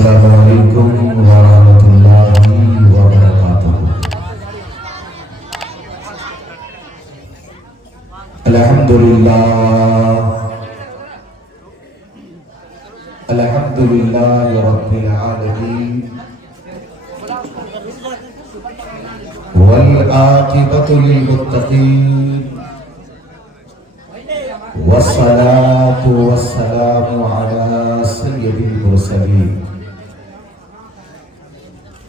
السلام علیکم ورحمۃ اللہ وبرکاتہ۔ الحمدللہ الحمدللہ رب العالمین والعاقبۃ للمتقین والصلاة والسلام على سید المرسلین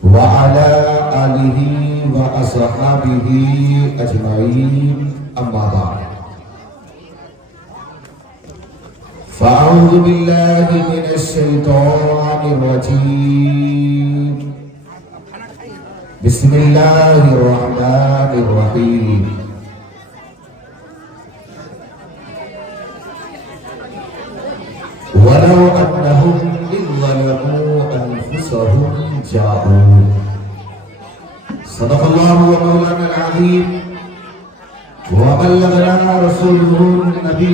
وعلى آلہ واصحابہ اجمعین، اما بعد فاعوذ باللہ من الشیطان الرجیم، بسم اللہ الرحمن الرحیم۔ وَلَوْ أَنَّهُمْ إِذْ ظَلَمُوا أَنفُسَهُمْ جَاءُوا صدق اللہ ومولانا العظیم وبلغنا رسوله النبی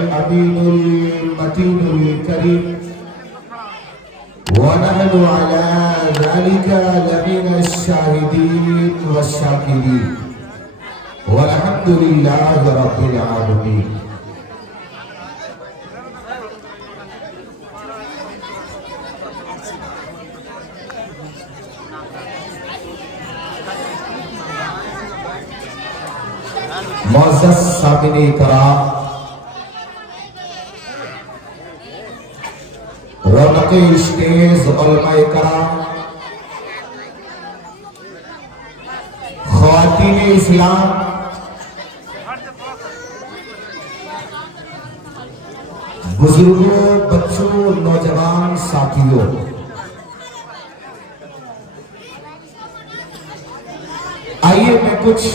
الامین المتین الکریم ونحن على ذلك لمن الشاہدین والشاکرین والحمد للہ رب العالمین۔ معزز سامعین کرام، رونق اسٹیج علماء کرام، خواتین اسلام، بزرگوں، بچوں، نوجوان ساتھیوں، آئیے میں کچھ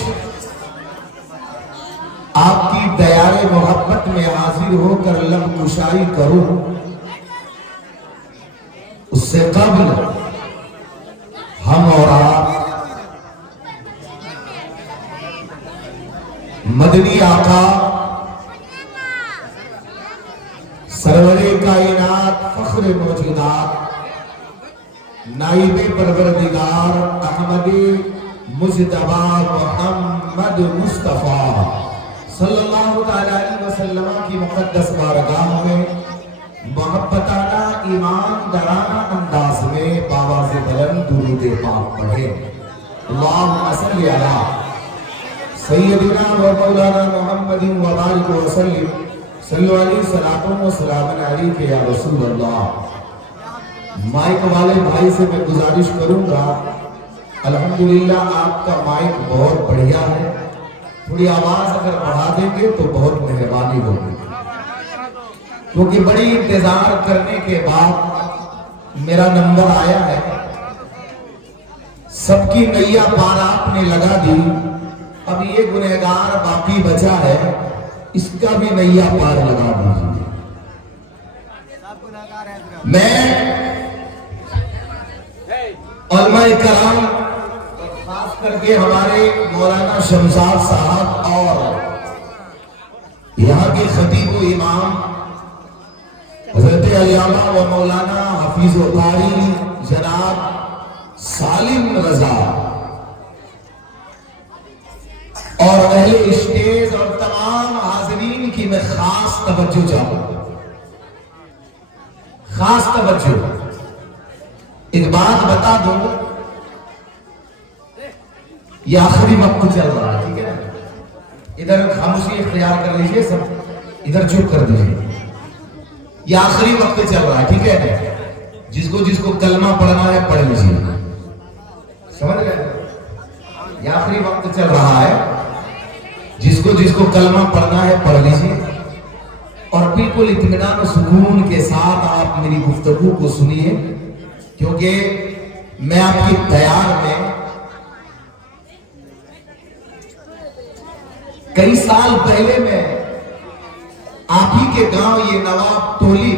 آپ کی دیار محبت میں حاضر ہو کر لب کشائی کروں۔ اس سے قبل ہم اور آپ مدنی آقا سرور کائنات فخر موجودات نائب پروردگار احمد مجتبی محمد مصطفیٰ صلی اللہ تعالیٰ علیہ وسلم کی مقدس بارگاہ میں محبتانہ ایماندارانہ انداز میں باواز بلند درود پاک پڑھے۔ اللہم صلی علی سیدنا و مولانا محمد و بارک وسلم، صلو علیہ صلاۃ و سلام علیک یا رسول اللہ۔ مائک والے بھائی سے میں گزارش کروں گا، الحمدللہ آپ کا مائک بہت بڑھیا ہے، تھوڑی آواز اگر بڑھا دیں گے تو بہت مہربانی ہوگی، کیونکہ بڑی انتظار کرنے کے بعد میرا نمبر آیا ہے۔ سب کی نیا پار آپ نے لگا دی، اب یہ گنہگار باقی بچا ہے، اس کا بھی نیا پار لگا دیجیے۔ میں علماء کرام، خاص کر کے ہمارے مولانا شمشاد صاحب اور یہاں کے خطیب و امام حضرت علامہ و مولانا حفیظ و قاری جناب سالم رضا اور اہل اسٹیج اور تمام حاضرین کی میں خاص توجہ چاہوں گا، خاص توجہ۔ ایک بات بتا دوں، یہ آخری وقت چل رہا ہے، ٹھیک ہے نا؟ ادھر خاموشی اختیار کر لیجئے، سب ادھر چپ کر دیجئے۔ یہ آخری وقت چل رہا ہے، ٹھیک ہے؟ جس کو کلمہ پڑھنا ہے پڑھ لیجئے، سمجھ گئے؟ یہ آخری وقت چل رہا ہے، جس کو کلمہ پڑھنا ہے پڑھ لیجئے، اور بالکل اطمینان و سکون کے ساتھ آپ میری گفتگو کو سنیے، کیونکہ میں آپ کی دیار میں کئی سال پہلے میں آپ ہی کے گاؤں یہ نواب ٹولی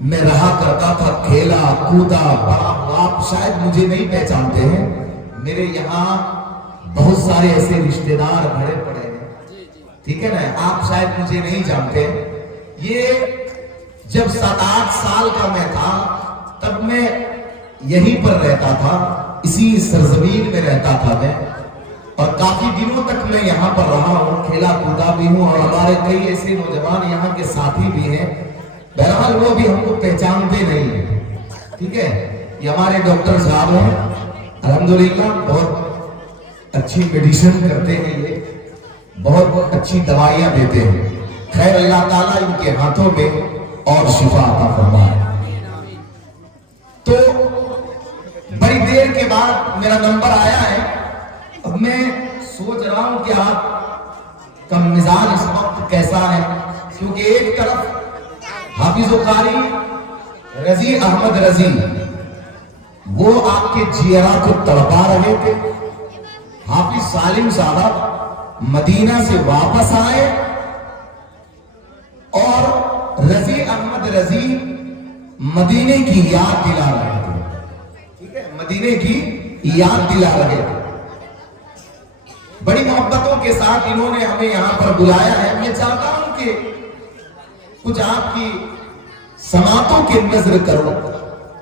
میں رہا کرتا تھا، کھیلا کودا بڑا ہوا۔ آپ شاید مجھے نہیں پہچانتے ہیں، میرے یہاں بہت سارے ایسے رشتہ دار بھرے پڑے ہیں، ٹھیک ہے نا؟ آپ شاید مجھے نہیں جانتے۔ یہ جب 7-8 سال کا میں تھا تب میں یہیں پر رہتا تھا، اسی سرزمین میں رہتا تھا میں، اور کافی دنوں تک میں یہاں پر رہا ہوں، کھیلا کودا بھی ہوں، اور ہمارے کئی ایسے نوجوان یہاں کے ساتھی بھی ہیں، بہرحال وہ بھی ہم کو پہچانتے نہیں ہیں، ٹھیک ہے۔ یہ ہمارے ڈاکٹر صاحب ہیں، الحمدللہ بہت اچھی میڈیسن کرتے ہیں، یہ بہت اچھی دوائیاں دیتے ہیں، خیر اللہ تعالیٰ ان کے ہاتھوں میں اور شفا عطا فرمائے۔ تو بڑی دیر کے بعد میرا نمبر آیا ہے، اب میں سوچ رہا ہوں کہ آپ کا مزاج اس وقت کیسا ہے، کیونکہ ایک طرف حافظ و قاری رضی احمد رضی وہ آپ کے جیرہ کو تڑپا رہے تھے، حافظ سالم صاحب مدینہ سے واپس آئے اور رضی احمد رضی مدینے کی یاد دلا رہے تھے، ٹھیک ہے، مدینے کی یاد دلا رہے تھے۔ بڑی محبتوں کے ساتھ انہوں نے ہمیں یہاں پر بلایا ہے۔ میں چاہتا ہوں کہ کچھ آپ کی سماعتوں کے نظر کرو،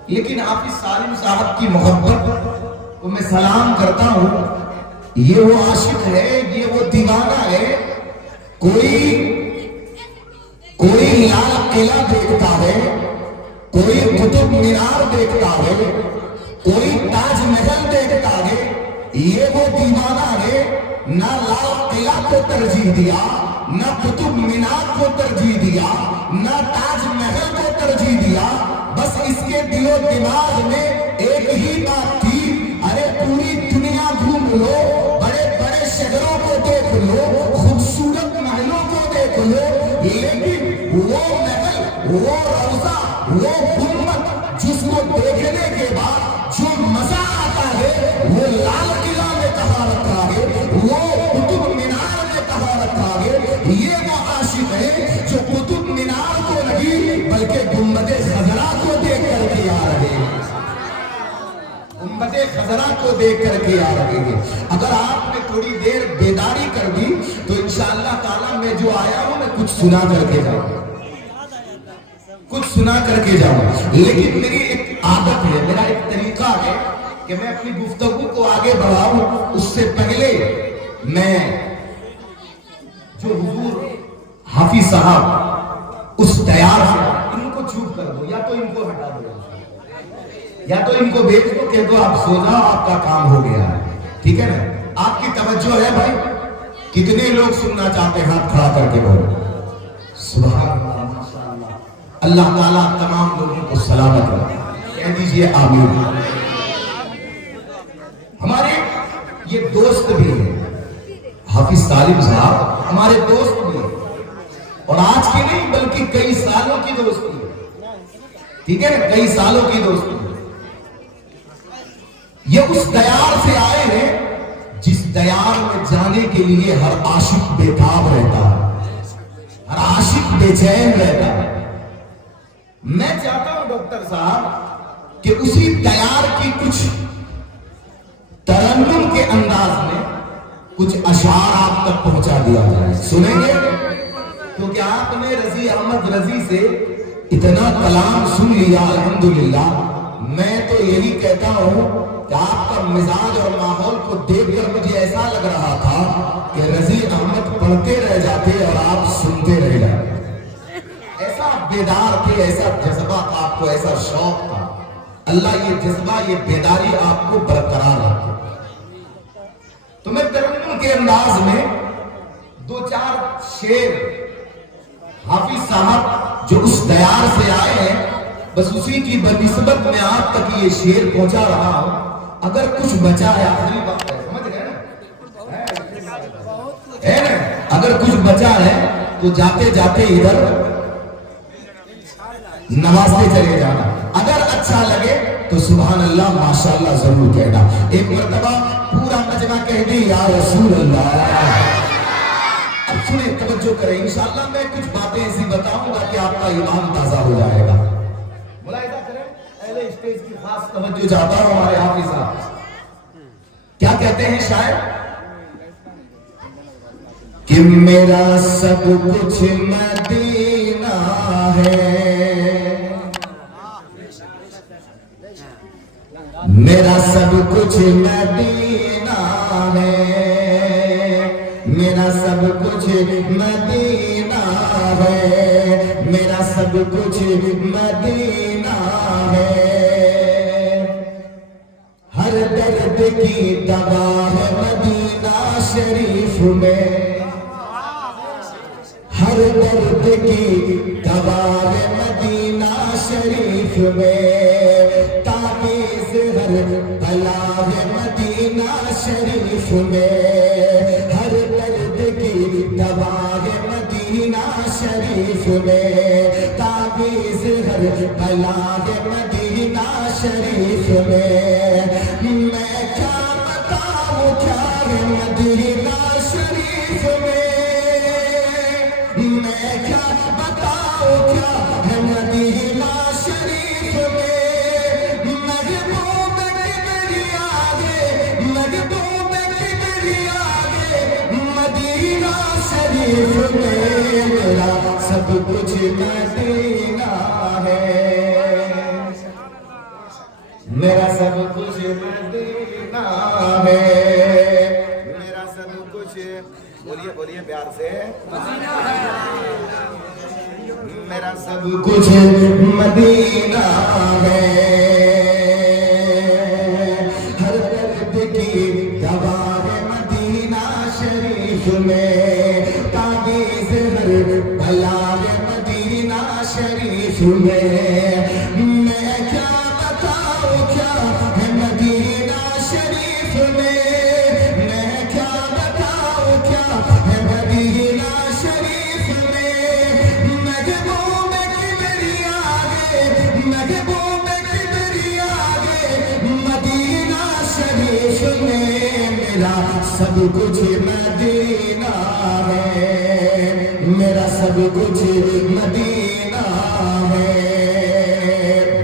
لیکن حافظ سالم صاحب کی محبت کو میں سلام کرتا ہوں۔ یہ وہ عاشق ہے، یہ وہ دیوانہ ہے، کوئی لال قلعہ دیکھتا ہے، کوئی قطب مینار دیکھتا ہے، کوئی تاج محل دیکھتا ہے، یہ وہ دیوانہ ہے، نہ لال قلعہ کو ترجیح دیا، نہ قطب مینار کو ترجیح دیا، نہ تاج محل کو ترجیح دیا، بس اس کے دل و دماغ میں ایک ہی بات تھی، ارے پوری دنیا گھوم لو، بڑے بڑے شہروں کو دیکھ لو، خوبصورت محلوں کو دیکھ لو، لیکن وہ محل، وہ روضہ، وہ گنبد جس کو دیکھنے کے بعد جو مزہ آتا ہے، وہ لال قلعہ میں کہاں رکھا ہے، وہ قطب مینار میں کہاں رکھا ہے۔ یہ وہ عاشق ہے جو قطب مینار کو نہیں بلکہ گنبد خضرا کو دیکھ کر کے آ رہے ہیں، گنبد خضرا کو دیکھ کر کے آ رہے ہیں۔ اگر آپ نے تھوڑی دیر بیداری کر دی تو انشاءاللہ تعالیٰ میں جو آیا ہوں میں کچھ سنا کر کے جاؤں، کچھ سنا کر کے جاؤں، لیکن میری ایک عادت ہے، میرا ایک طریقہ ہے کہ میں اپنی گفتگو کو آگے بڑھاؤں اس سے پہلے میں جو حضور حافظ صاحب اس تیار سے ان کو چوپ کر دو، یا تو ان کو ہٹا دو، یا تو ان کو بیچ دو، کہ دو آپ سو جاؤ، آپ کا کام ہو گیا ہے، ٹھیک ہے نا؟ آپ کی توجہ ہے بھائی؟ کتنے لوگ سننا چاہتے ہیں؟ ہاتھ کھڑا کر کے بولو سبحان اللہ، ماشاءاللہ۔ اللہ تعالیٰ تمام لوگوں کو سلامت رکھے، کہہ دیجئے آمین۔ ہمارے یہ دوست بھی ہیں، حافظ سالم صاحب ہمارے دوست بھی ہیں، اور آج کی نہیں بلکہ کئی سالوں کی دوستی ہے، ٹھیک ہے نا؟ کئی سالوں کی دوستی ہے۔ یہ اس دیار سے آئے ہیں جس دیار میں جانے کے لیے ہر عاشق بےتاب رہتا ہے، ہر عاشق بے چین رہتا ہے۔ میں چاہتا ہوں ڈاکٹر صاحب کہ اسی دیار کی کچھ ترنم کے انداز میں کچھ اشعار آپ تک پہنچا دیا جائے، سنیں گے؟ کیونکہ آپ نے رضی احمد رضی سے اتنا کلام سن لیا الحمدللہ۔ میں تو یہی کہتا ہوں کہ آپ کا مزاج اور ماحول کو دیکھ کر مجھے ایسا لگ رہا تھا کہ رضی احمد پڑھتے رہ جاتے اور آپ سنتے رہ جاتے، ایسا بیدار تھے، ایسا جذبہ آپ کو، ایسا شوق تھا۔ اللہ یہ جذبہ، یہ بیداری آپ کو برقرار رکھے۔ تو میں ترنم کے انداز میں دو چار شعر حافظ صاحب جو اس دیار سے آئے ہیں، بس اسی کی بنسبت میں آپ تک یہ شعر پہنچا رہا ہوں۔ اگر کچھ بچا ہے، آخری وقت ہے، سمجھ گئے نا؟ ہے نا؟ اگر کچھ بچا ہے تو جاتے جاتے ادھر نوازتے چلے جانا، اگر اچھا لگے تو سبحان اللہ ماشاءاللہ ضرور کہنا۔ ایک مرتبہ پورا مجمع کہہ دے یا رسول اللہ۔ اب سنیں، توجہ کریں، انشاءاللہ میں کچھ باتیں ایسی بتاؤں گا کہ آپ کا ایمان تازہ ہو جائے گا۔ ملاحظہ کریں، اہل اسٹیج کی خاص توجہ چاہتا ہوں ہمارے حافظ صاحب کیا کہتے ہیں شاعر کہ میرا سب کچھ مدینہ ہے، میرا سب کچھ مدینہ ہے، میرا سب کچھ مدینہ ہے، میرا سب کچھ مدینہ ہے، ہر درد کی دوا ہے مدینہ شریف میں، ہر درد کی دوا ہے مدینہ شریف میں، تعویذ ہر بلا ہے مدینہ شریف میں، ہر درد کی دوا ہے مدینہ شریف میں، تعویذ ہر بلا ہے مدینہ شریف میں، میں کیا بتاؤں کیا ہے مدینہ شریف میں، میں کیا بتاؤں کیا ہے مدینہ شریف میں، محبوب کبریا گے، محبوب کبریا گے مدینہ شریف میں، میرا سب کچھ مدینہ ہے، میرا سب کچھ مدینہ ہے، میرا سب کچھ، بولیے بولیے پیار سے، میرا سب کچھ مدینہ ہے، ہر درد کی دوا ہے مدینہ شریف میں، تعویذ ہر بلا ہے مدینہ شریف میں، میں کیا بتاؤں کیا ہے مدینہ شریف میں، میں کیا بتاؤں کیا ہے مدینہ شریف میں، محبوب کبریا گے، محبوب کبریا گے مدینہ شریف میں، میرا سب کچھ مدینہ ہے، میرا سب کچھ مدینہ ہے،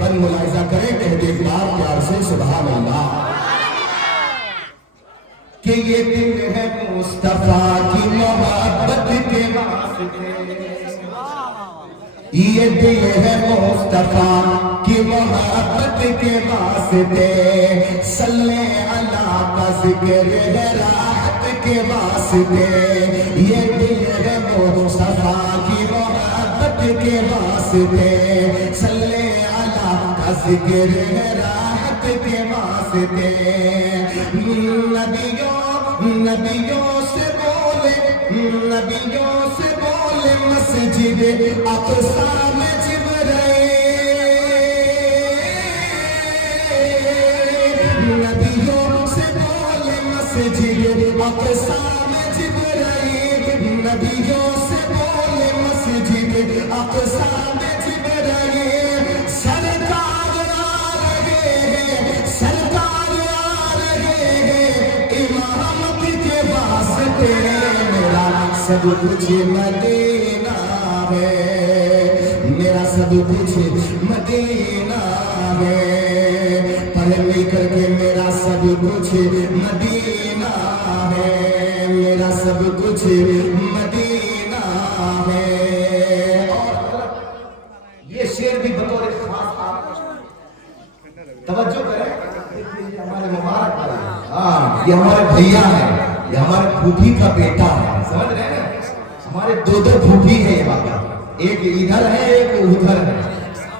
بن ملاحظہ کریں کہتے ایک بار پیار سے سبحان اللہ، کہ یہ دل ہے مصطفیٰ کی محبت کے واسطے، یہ دل ہے مصطفیٰ کی محبت کے واسطے، صلی اللہ کا ذکر ہے راحت کے واسطے، یہ دل ہے مصطفیٰ کی محبت کے واسطے، صلی اللہ کا ذکر ہے راحت کے واسطے، نبیوں سے بولے، نبیوں سے بولے مسجد اقصی میں جبرائیل، نبیوں سے بولے مسجد اقصی میں جبرائیل، نبیوں سے بولے مسجد اقصی میں جبرائیل، سرکار آ رہے ہیں، سرکار آ رہے ہیں امامت کے واسطے، میرا سب کچھ مدینہ ہے، میرا سب کچھ مدینہ ہے، پڑھ مل کر کے میرا سب کچھ مدینہ ہے، میرا سب کچھ مدینہ ہے، اور یہ شعر بھی بطور خاص آپ توجہ کریں، ہمارے مبارک بھائی، ہاں یہ ہمارے بھیا ہیں، یہ ہمارے پھوپھی کا بیٹا ہے، سمجھ رہے ہیں، ہمارے دو پھوپھی ہیں یہاں پر، ایک ادھر ہے ایک ادھر ہے،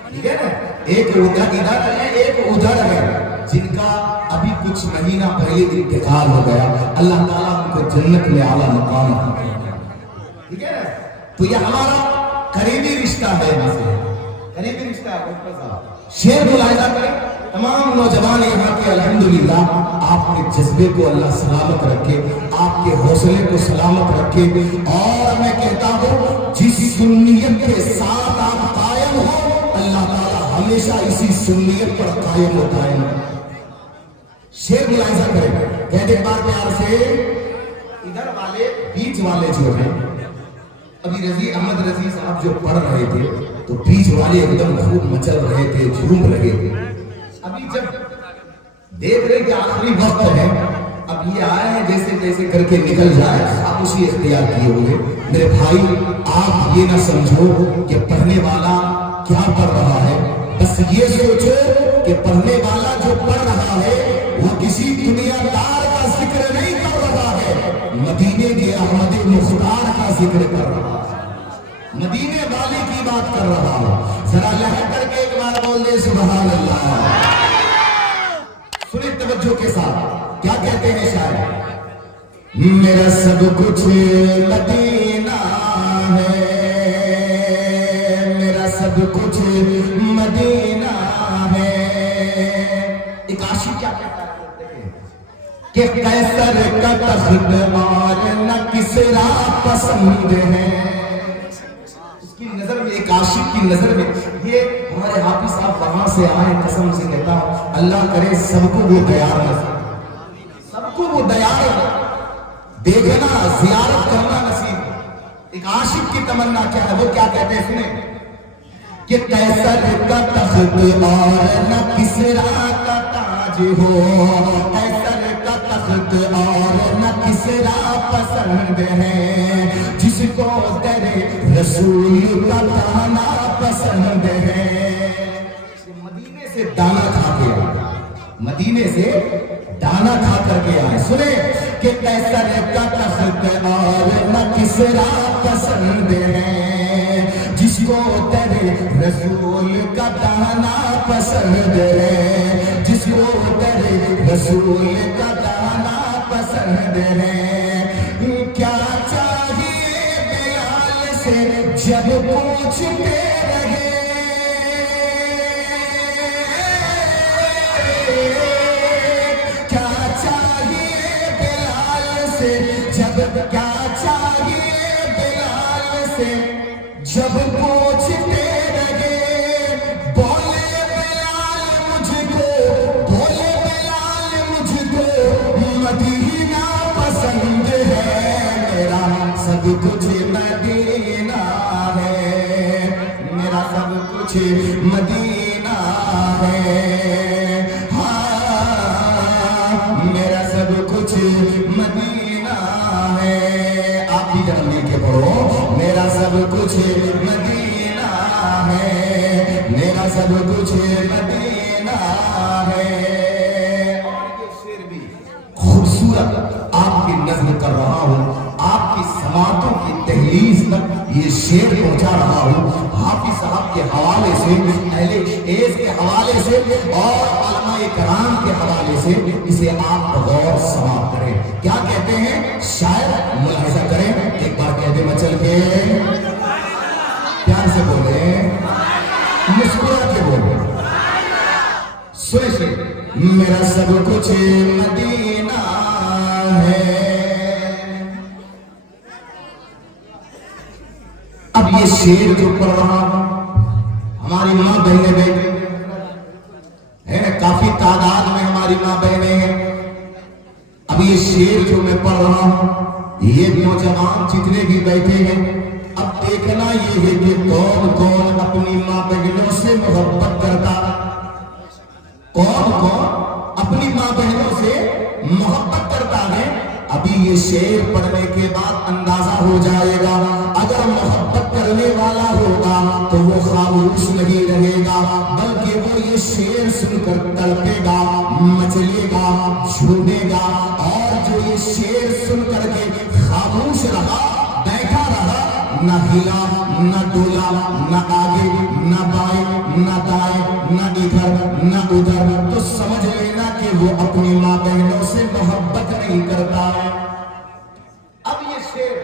ٹھیک ہے نا، ایک ادھر ہے ایک ادھر ہے، جن کا ابھی کچھ مہینہ پہلے انتقال ہو گیا، اللہ تعالیٰ ان کو جنت میں اعلیٰ مقام دے، ٹھیک ہے نا، تو یہ ہمارا قریبی رشتہ ہے، قریبی رشتہ ہے، شعر ملاحظہ کریں، تمام نوجوان یہاں کے الحمدللہ آپ کے جذبے کو اللہ سلامت رکھے، آپ کے حوصلے کو سلامت رکھے، اور میں کہتا ہوں جس سنیت کے ساتھ آپ قائم ہو، اللہ تعالیٰ ہمیشہ اسی سنیت پر قائم و دائم۔ شعر ملاحظہ کریں، کہتے بار پیار سے، ادھر والے بیچ والے جو ہیں، ابھی احمد رضی صاحب جو پڑھ رہے تھے تو بیچ والے ایک دم خوب مچل رہے تھے، جھوم رہے تھے، ابھی جب دیکھ رہے کہ آخری وقت ہے، اب یہ آئے ہیں جیسے جیسے کر کے نکل جائے، آپ اسی اختیار کیے ہوئے، میرے بھائی آپ یہ نہ سمجھو کہ پڑھنے والا کیا پڑھ رہا ہے، بس بس یہ سوچو کہ پڑھنے والا جو پڑھ رہا ہے وہ کسی دنیا دار کا ذکر نہیں کر رہا ہے، مدینے کے احمد مختار کا ذکر کر رہا ہے، مدینے والے کی بات کر رہا ہے۔ ذرا لہر کر کے ایک بار بول دے سبحان اللہ۔ سنیں توجہ کے ساتھ کیا کہتے ہیں شاعر، میرا سب کچھ مدینہ ہے، میرا سب کچھ مدینہ ہے۔ ایک عاشق کیا کہتا ہے کہ قیصر کا تخت اور نہ کسرا پسند ہے۔ اس کی نظر میں، ایک عاشق کی نظر میں، یہ ہمارے حافظ صاحب وہاں سے آئے، قسم سے کہتا ہوں اللہ کرے سب کو وہ دیار نصیب، سب کو وہ دیار دیکھنا، زیارت کرنا نصیب۔ ایک عاشق کی تمنا کیا ہے، وہ کیا کہتے ہیں سنیں، کہ قیصر کا تخت اور نہ کسرا کا تاج ہو، قیصر کا تخت اور نہ کسرا پسند ہے، جس کو در رسول کا دانا پسند ہے۔ مدینے سے دانا کھا کے آئے، مدینے سے دانا کھا کر کے آئے۔ سنیں کہ قیصر کا تخت اور نہ کسرا پسند ہے، جس کو تیرے رسول کا دانا پسند ہے، جس کو تیرے رسول کا دانا پسند ہے۔ کیا چاہیے بیال سے جب پوچھتے رہے، کیا چاہیے بلال سے جب پوچھتے رہے، بولے بلال مجھ کو، بولے بلال مجھ کو مدینہ پسند ہے، میرا سب کچھ مدینہ ہے، میرا سب کچھ مدینہ ہے، ہاں میرا سب کچھ مدینہ ہے۔ آپ بھی جنم لے کے پڑھو، میرا سب کچھ مدینہ ہے، میرا سب کچھ مدینہ ہے۔ اور یہ شعر بھی خوبصورت آپ کی نظم کر رہا ہوں، آپ کی سماعتوں کی دہلیز تک یہ شعر پہنچا رہا ہوں، حافظ صاحب کے حوالے سے، اہل ایز کے حوالے سے اور علماء کرام کے حوالے سے اسے آپ غور سماعت کریں۔ کیا کہتے ہیں شاعر، ملاحظہ کریں، ایک بار کہہ دیں مچل کے، پیار سے بولیں، مسکرا کے بولیں، سوچیں، میرا سب کچھ مدینہ ہے۔ اب یہ شعر جو پڑھ رہا ہماری ماں بہنیں بیٹھی ہیں، کافی تعداد میں ہماری ماں بہنیں ہیں۔ اب یہ شعر جو میں پڑھ رہا ہوں، یہ نوجوان جتنے بھی بیٹھے ہیں، اب دیکھنا یہ ہے کہ کون کون اپنی ماں بہنوں سے محبت کرتا، کون کون اپنی ماں بہنوں سے محبت کرتا ہے۔ ابھی یہ شعر پڑھنے کے بعد اندازہ ہو جائے گا، اگر محبت کرنے والا ہوگا تو وہ خاموش نہیں رہے گا، بلکہ وہ یہ شعر سن کر تڑپے گا، مچلے گا، جھومے گا، اور جو یہ شعر سن کر کے خاموش رہا، بیٹھا رہا، نہ ہلا نہ ڈولا، نہ آگے نہ بائیں نہ دائیں، نہ ادھر نہ ادھر، تو سمجھ لینا کہ وہ اپنی ماں بہنوں سے محبت نہیں کرتا ہے۔ اب یہ شعر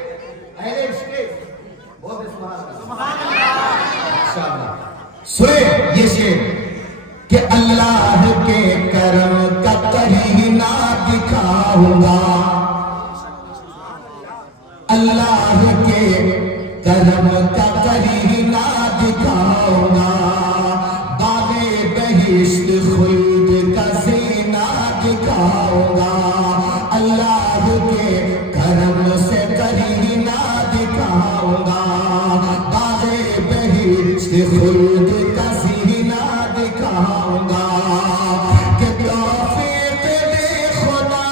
اہل عشق بہت سبحان اللہ، سنیں یہ شعر کہ اللہ کے کرم کا کہیں نہ دکھاؤں گا، اللہ کے کرم کا کہیں نہ دکھاؤں گا، باغ بہشت خلد کا زینہ دکھاؤں گا، اللہ کے کرم سے کہیں نہ دکھاؤں گا، باغ بہشت خلد کا زینہ دکھاؤں گا، کہ توفیق دے خدا،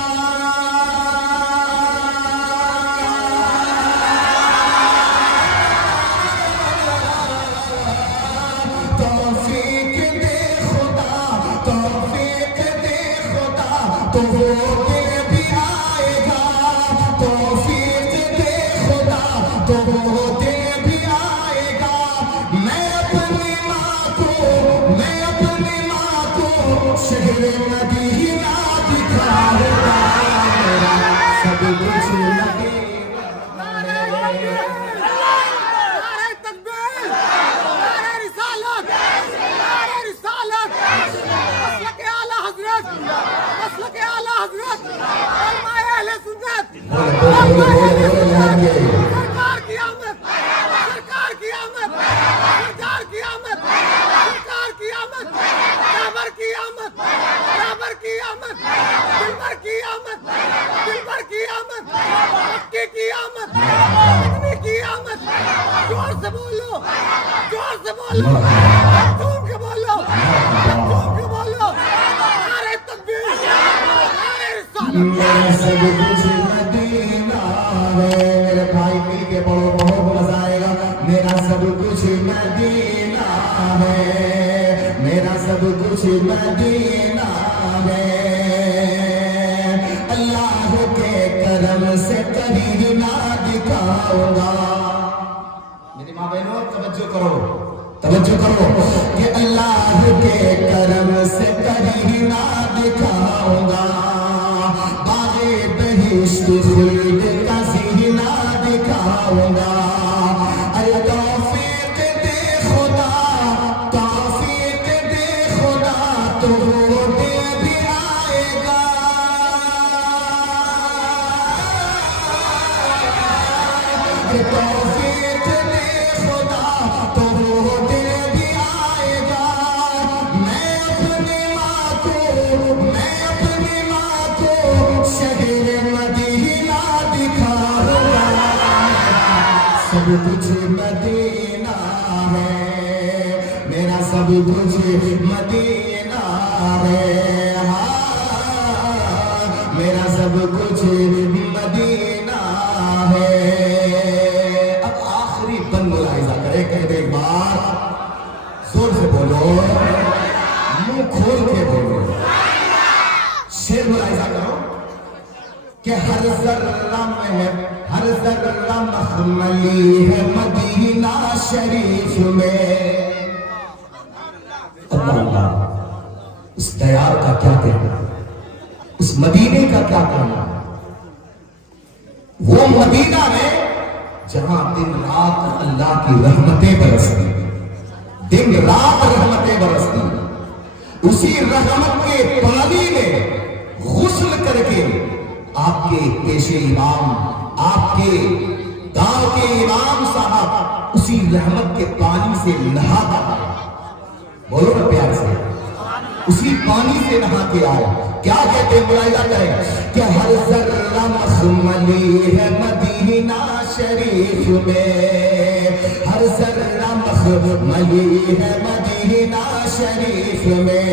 توفیق دے تو وہ دل بھی آئے گا، توفیق دے خدا تو وہ دل بھی آئے گا۔ میں اپنی ماں کو شہر مدینہ دکھاؤں گا، میرا سب کچھ مدینہ۔ نعرہ تکبیر، نعرہ رسالت، نعرہ رسالت، مسلک اعلیٰ حضرت، مسلک اعلیٰ حضرت، علماء اہل سنت، سرکار کی آمد، سرکار کی آمد، سرکار کی آمد، سرکار کی آمد، رہبر کی آمد، رہبر کی آمد، دلبر کی آمد، دلبر کی آمد، مکے کی آمد، مدنی کی آمد۔ زور سے بولو، زور سے بولو، جھوم کے بولو، جھوم کے بولو، نعرہ تکبیر، نعرہ رسالت۔ میرا سب کچھ مدینہ ہے، میرے بھائی مل کے پڑھو، بہت مزہ آئے گا۔ میرا سب کچھ مدینہ ہے، میرا سب کچھ مدینہ ہے، اللہ کے کرم سے کرینہ دکھاؤں گا۔ میری ماں بہنوں توجہ کرو، توجہ کرو کہ اللہ کے کرم سے کرینہ دکھاؤں گا، باغِ بہشت خلد کا سینہ دکھاؤں گا۔ اے توفیق دے خدا، توفیق دے خدا تو وہ دل بھی آئے گا، اے توفیق دے خدا تو وہ دل بھی آئے گا۔ میں اپنی ماں کو شہر مدینہ دکھاؤں گا، سب کچھ مدینہ ہے، میرا سب کچھ مدینہ ہے، ہاں میرا سب کچھ مدینہ ہے۔ اب آخری بند ملاحظہ کرے کہ ایک بار زور سے بولو، منہ کھول کے بولو، شیر ملاحظہ کرو کہ ہر ذرہ میں، ہر ذرہ مخملی ہے مدینہ شریف میں۔ اللہ، اس دیار کا کیا کہنا، اس مدینے کا کیا کہنا، وہ مدینہ ہے جہاں دن رات اللہ کی رحمتیں برستی، دن رات رحمتیں برستی، اسی رحمت کے پانی میں غسل کر کے آپ کے پیش امام، آپ کے گاؤں کے امام صاحب اسی رحمت کے پانی سے نہاتا، بولو نا پیار سے، اسی پانی سے نہا کے آئے۔ کیا کہتے ہیں ملاحظہ کریں کہ ہر ذرہ مخملی ہے مدینہ شریف میں، ہر ذرہ مخملی ہے مدینہ شریف میں۔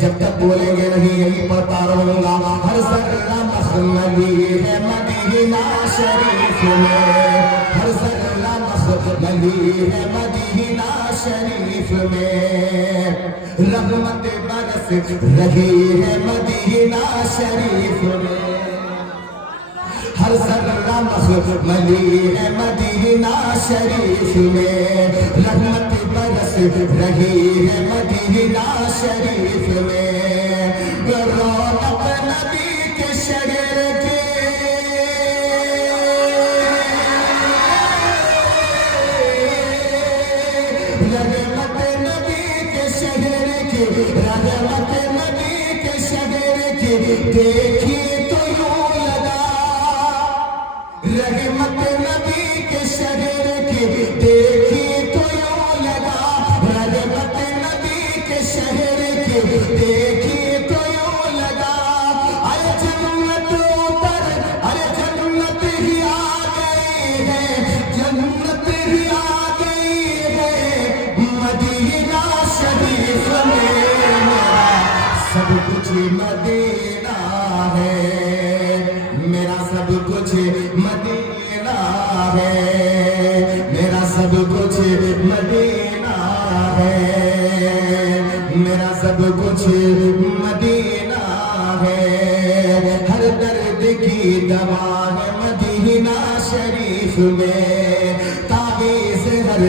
جب تک بولیں گے نہیں یہی پڑھتا رہوں گا، ہر ذرہ مخملی ہے مدینہ شریف میں، ہر ذرہ مخملی ہے مدینہ شریف میں، رحمت برس رہی ہے مدینہ شریف میں، ہر ذرہ مخملی ہے مدینہ شریف میں، رحمت برس رہی ہے مدینہ شریف میں، رونق نبی کے شہر کی، رحمت نبی کے شہر کی، رحمت نبی کے شہر کی دیکھی تو یوں لگا، رحمت نبی کے شہر کی دیکھی تو یوں لگا، رحمت نبی کے شہر کی دیکھی تو یوں لگا، ارے جنت اوپر، ارے جنت ہی آ گئی ہے، جنت ہی آ گئی ہے مدینہ شریف میں، سب کچھ مدینہ ہے، میرا سب کچھ مدینہ ہے، میرا سب کچھ مدینہ ہے، میرا سب کچھ مدینہ ہے، ہر درد کی دوا ہے مدینہ شریف میں، تعویذ ہر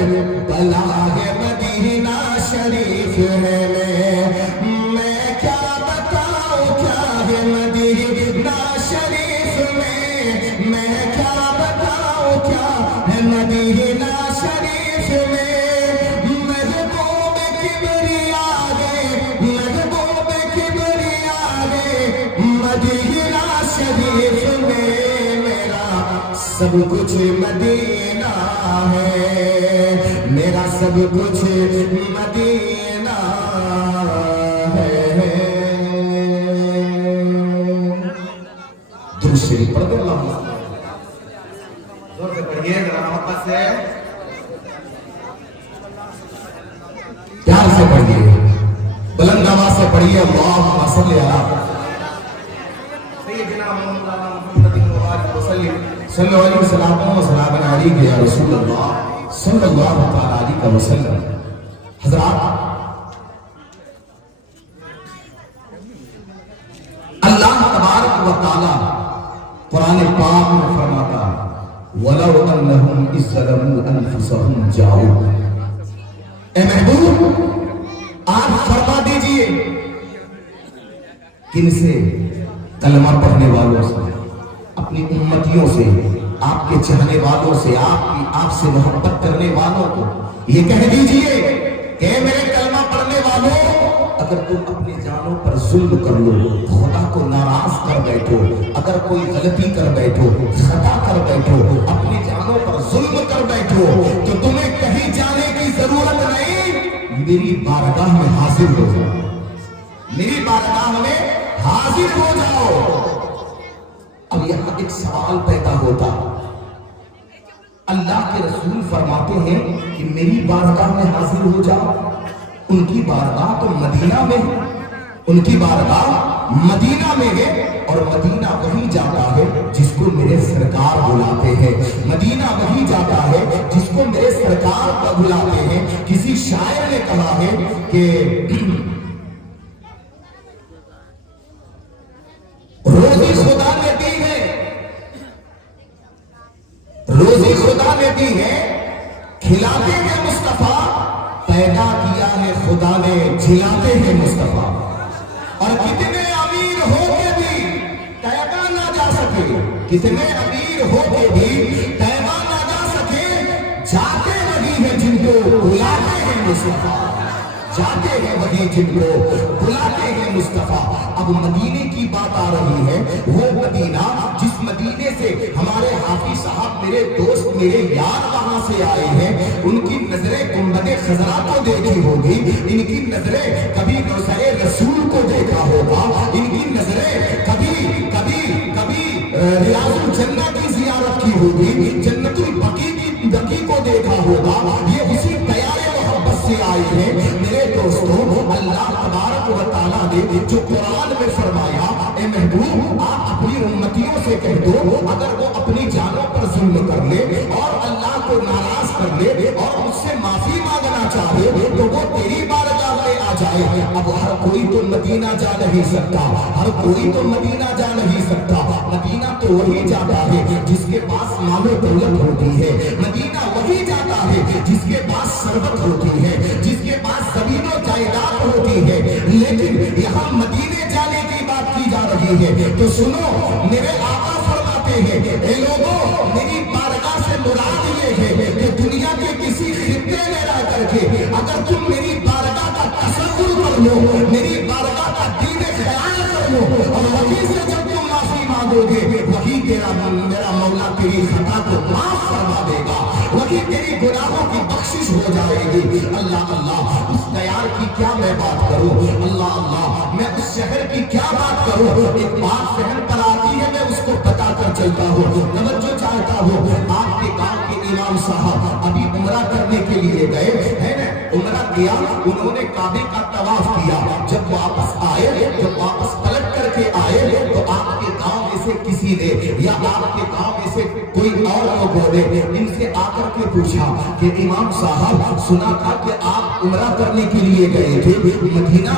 بلا ہے مدینہ شریف میں، میں کیا بتاؤں کیا ہے مدینہ شریف میں کیا بتاؤں کیا ہے مدینہ شریف میں، محبوب کبریا گے محبوب کبریا گے مدینہ شریف میں، میرا سب کچھ مدینہ ہے، میرا سب کچھ مدینہ ہے۔ درود شریف پڑھ دو اللہ زور سے پڑھیے ذرا محبت سے، پیار سے پڑھیے، بلند آواز سے پڑھیے، اللہم صلی علی سیدنا محمد وسلم صلی اللہ علیہ وسلم وسلام علیہ یا رسول اللہ صلی اللہ علیہ وسلم۔ حضرات، اللہ تبارک و تعالی قرآن پاک میں فرماتا وَلَوْ أَنَّهُمْ إِذْ ظَلَمُوا أَنفُسَهُمْ جَاءُوكَ، اے محبوب آپ فرما دیجئے کن سے؟ کلمہ پڑھنے والوں سے، اپنی امتیوں سے، آپ کے چاہنے والوں سے، آپ سے محبت کرنے والوں کو یہ کہہ دیجئے کہ میرے کلمہ پڑھنے والوں، اگر تم اپنی جانوں پر ظلم کر لو، خدا کو ناراض کر بیٹھو، اگر کوئی غلطی کر بیٹھو، خطا کر بیٹھو، اپنی جانوں پر ظلم کر بیٹھو، تو تمہیں کہیں جانے کی ضرورت نہیں، میری بارگاہ میں حاضر ہو جاؤ، میری بارگاہ میں حاضر ہو جاؤ۔ اب یہاں ایک سوال پیدا ہوتا، اللہ کے رسول فرماتے ہیں کہ میری بارگاہ میں حاضر ہو جاؤ، ان کی بارگاہ تو مدینہ میں ہے، ان کی بارگاہ مدینہ میں ہے، اور مدینہ وہی جاتا ہے جس کو میرے سرکار بلاتے ہیں، مدینہ وہی جاتا ہے جس کو میرے سرکار بلاتے ہیں۔ کسی شاعر نے کہا ہے کہ روزی خدا نے دی ہے، روزی خدا نے دی ہے، کھلاتے ہیں مصطفیٰ، پیدا کیا ہے خدا نے جلاتے ہیں مصطفیٰ، اور کتنے امیر ہو کے بھی طیبہ نہ جا سکے، کتنے امیر ہو کے بھی طیبہ نہ جا سکے، جاتے وہی ہیں جن کو بلاتے ہیں مصطفیٰ، جاتے ہیں وہی جن کو بلاتے ہیں مصطفیٰ۔ اب مدینے کی بات آ رہی ہے، وہ مدینہ جس مدینے سے ہمارے حافظ صاحب، میرے دوست، میرے یار وہاں سے آئے ہیں، ان کی نظریں گنبد خضرا کو دیکھی ہوگی، ان کی نظریں کبھی روضہ رسول کو دیکھا ہوگا، ان کی نظریں کبھی ریاض الجنہ کی زیارت کی ہوگی، جنت البقیع کو دیکھا ہوگا، یہ اسی پیارے محبت سے آئے ہیں۔ میرے دوستوں، اللہ تبارک و تعالیٰ نے جو قرآن میں فرمایا، اے محبوب آپ اپنی امتیوں سے کہہ دو، اگر وہ اپنی جانوں پر ظلم کر لے اور اللہ کو ناراض کر لے اور اس سے معافی مانگنا چاہے تو وہ تیری بارگاہ میں آ جائے۔ اب ہر کوئی تو مدینہ جا نہیں سکتا، ہر کوئی تو مدینہ جا نہیں سکتا، مدینہ تو وہی جاتا ہے جس کے پاس مال و دولت ہوتی ہے، مدینہ وہی جاتا ہے جس کے پاس ثروت ہوتی ہے، جس کے پاس زمین و جائیداد ہوتی ہے۔ لیکن یہاں مدینے جانے کی بات کی جا رہی ہے تو سنو، میرے آقا فرماتے ہیں اے لوگوں، میری بارگاہ سے مراد یہ ہے کہ دنیا کے کسی خطے میں رہ کر کے اگر تم میری بارگاہ کا تصور کر لو، میری بارگاہ کا دین خیال کر لو، اور وہی سے جب تم معافی مانگو گے، وہی میرا مولا تیری خطا کو معاف فرما دے گا، وہی تیری گناہوں کی بخشش ہو جائے گی۔ اللہ اللہ، اس دیار کی کیا میں بات کروں، اللہ اللہ، میں اس شہر کی کیا بات کروں، ایک بات ذہن پر آتی ہے، میں اس کو بتا کر چلتا ہوں، توجہ چاہتا ہوں۔ آپ کے گاؤں کے امام صاحب ابھی عمرہ کرنے کے لیے گئے ہے نا، عمرہ کیا، انہوں نے کعبے کا طواف کیا، جب واپس آئے، جب واپس پلٹ کر کے آئے تو آپ کے گاؤں میں سے کسی نے یا آپ کے گاؤں میں سے کوئی اور لوگوں نے ان سے آ کر کے پوچھا کہ امام صاحب سنا تھا کہ آپ عمرہ کرنے کے لیے گئے تھے، مدینہ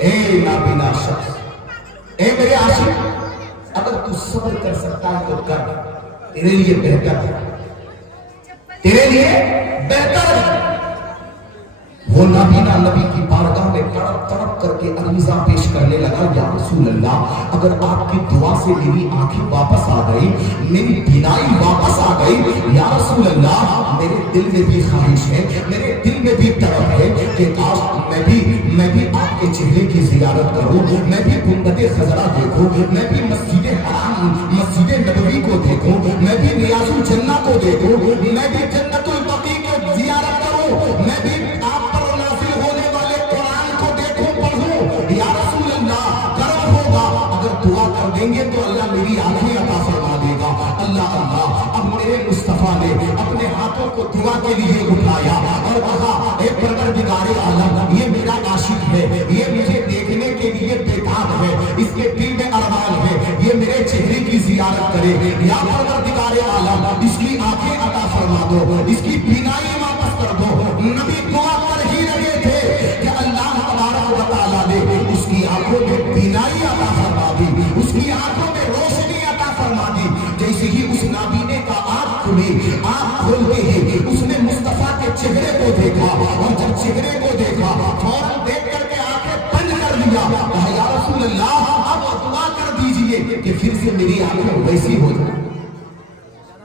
اے نابینا شخص، اے میرے عاشق، اگر تو صبر کر سکتا ہے تو کر، تیرے لیے بہتر ہے، تیرے لیے بہتر ہے۔ وہ نابینا نبی کی بارگاہ میں تڑپ تڑپ کر کے عریضہ پیش کرنے لگا، یا رسول اللہ، اگر آپ کی دعا سے میری آنکھیں واپس آ گئی، میری بینائی واپس آ گئی، یا رسول اللہ، میرے دل میں بھی خواہش ہے، میرے دل میں بھی طلب ہے کہ کاش میں بھی آپ کے چہرے کی زیارت کروں، میں بھی گنبد خضرا دیکھوں، میں بھی مسجد حرام، مسجد نبوی کو دیکھوں، میں بھی ریاض الجنہ کو دیکھوں، میں بھی جنت البقیع کو زیارت کروں، میں بھی آپ پر نازل ہونے والے قرآن کو دیکھوں، پڑھوں۔ یا رسول اللہ، کرم ہوگا، اگر دعا کر دیں گے تو اللہ میری آنکھیں عطا فرما دے گا۔ اللہ اللہ، اب میرے مصطفیٰ نے اپنے ہاتھوں کو دعا کے لیے اٹھایا اور کہا، اے پروردگار عالم، یہ میرا عاشق ہے، یہ مجھے دیکھنے کے لیے بیتاب ہے، اس کے دل میں ارمان ہے، یہ میرے چہرے کی زیارت کرے۔ یا پروردگار عالم، اس کی آنکھیں عطا فرما دو، اس کی بینائی واپس کر دو۔ نبی دعا کر ہی رہے تھے کہ اللہ تبارک و تعالیٰ نے اس کی آنکھوں میں بینائی عطا فرما دی، اس کی آنکھوں میں روشنی عطا فرما دی۔ جیسے ہی اس نابینے کا آنکھ کھلی، آنکھ کھولتے ہی اس نے مصطفیٰ کے چہرے کو دیکھا، اور جب چہرے کو دیکھا فوراً دیکھ کر کے آنکھیں بند کر لیا، کہا یا رسول اللہ، اب دعا کر دیجئے کہ پھر سے میری آنکھیں ویسی ہو جائیں،